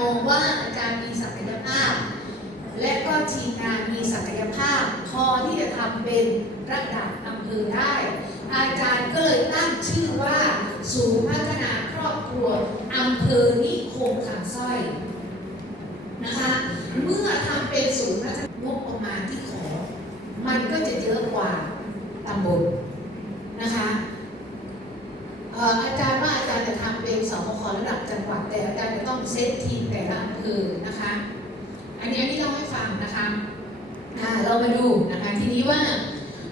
มองว่าอาจารย์มีศักยภาพ และก็ทีมงานมีศักยภาพ พอที่จะทำเป็นระดับอำเภอได้ อาจารย์ก็เลยตั้งชื่อว่าศูนย์พัฒนาครอบครัวอำเภอนิคมคำสร้อยนะคะเมื่อทำเป็นศูนย์พัฒนางบประมาณที่ขอ มันก็จะเยอะกว่าตำบลนะคะเอ่ออาจารย์ว่าอาจารย์จะทำเป็นสบคระดับจังหวัด เซตทีมแต่ละอำเภอนะคะ อันนี้อันนี้เล่าให้ฟังนะคะเรามาดูนะคะทีนี้ว่า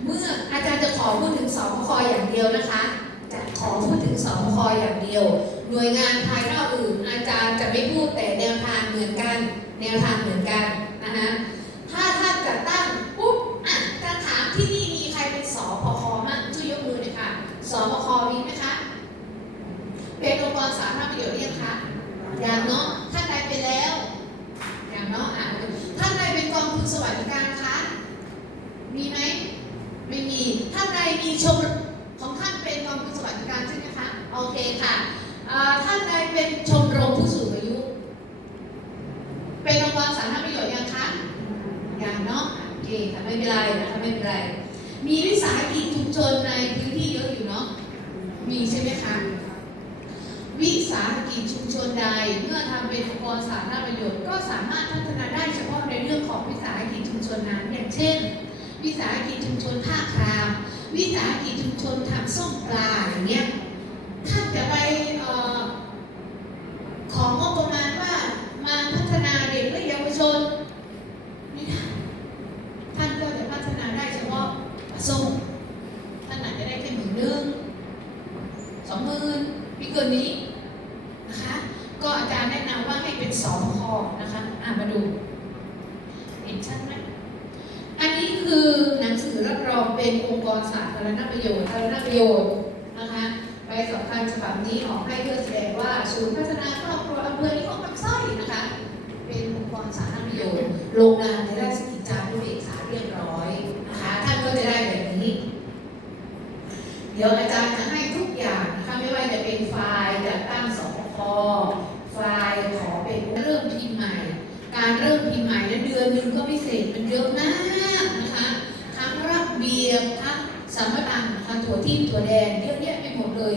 เมื่ออาจารย์จะขอพูดถึงสบคอย่างเดียวนะคะ จะขอพูดถึงสบคอย่างเดียว หน่วยงานภายนอกอื่น อาจารย์จะไม่พูดแต่แนวทางเหมือนกัน แนวทางเหมือนกันนะคะถ้าท่านจะตั้งปุ๊บอะจะถามที่นี่มีใครเป็นสพคมั่งช่วยยกมือหน่อยค่ะสพคมีไหมคะเป็นองค์กรสาธารณประโยชน์หรือยังคะ อย่างเนาะท่านใดเป็นแล้ว อย่างเนาะอะท่านใดเป็นกองทุนสวัสดิการคะมีไหมไม่มีท่านใดมีชมรมของท่านเป็นกองทุนสวัสดิการใช่ไหมคะโอเคค่ะท่านใดเป็นชมรมผู้สูงอายุ เป็นองค์กรสาธารณประโยชน์ยังคะยังเนาะโอเคค่ะไม่เป็นไรนะคะไม่เป็นไรมีวิสาหกิจชุมชนในพื้นที่เยอะอยู่เนาะมีใช่ไหมคะาหกิจชุมชนใด เมื่อทำเป็นองค์กรสาธารณประโยชน์ก็สามารถพัฒนาได้เฉพาะในเรื่องของวิสาหกิจชุมชนนั้น อย่างเช่น วิสาหกิจชุมชนท่าคราม วิสาหกิจชุมชนทำส้มปลาอย่างเงี้ยท่านจะไปออของงบประมาณว่ามาพัฒนาเด็กและเยาวชนไม่ได้ท่านก็จะพัฒนาได้เฉพาะส้มท่านอาจจะได้แค่หมื่นหนึ่งสองหมื่นไม่เกินนี้นะคะ ก็อาจารย์แนะนำว่าให้ เป็นสองคอนะคะอะมาดู เห็นชัดไหมอันนี้คือหนังสือรับรองเป็นองค์กรสาธารณประโยชน์สาธารณประโยชน์นะคะใบสำคัญฉบับนี้ออกให้เพื่อแสดงว่าศูนย์พัฒนาครอบครัวอำเภอนิคมคำสร้อยนะคะ เป็นองค์กรสาธารณประโยชน์ลงนามในราชกิจจานุเบกษาเรียบร้อยนะคะท่านก็จะได้แบบนี้ เดี๋ยวอาจารย์จะให้ทุกอย่างนะคะไม่ว่าจะเป็นไฟล์จัดตั้งสปคไฟล์ขอเป็น เริ่มพิมพ์ใหม่ การเริ่มพิมพ์ใหม่นั้นเดือนหนึ่งก็ไม่เสร็จมันเยอะมากนะคะ ทั้งรับเบียบทั้งสัมปทานทั้งถั่วทิ่มถั่วแดงเยอะแยะไปหมดเลย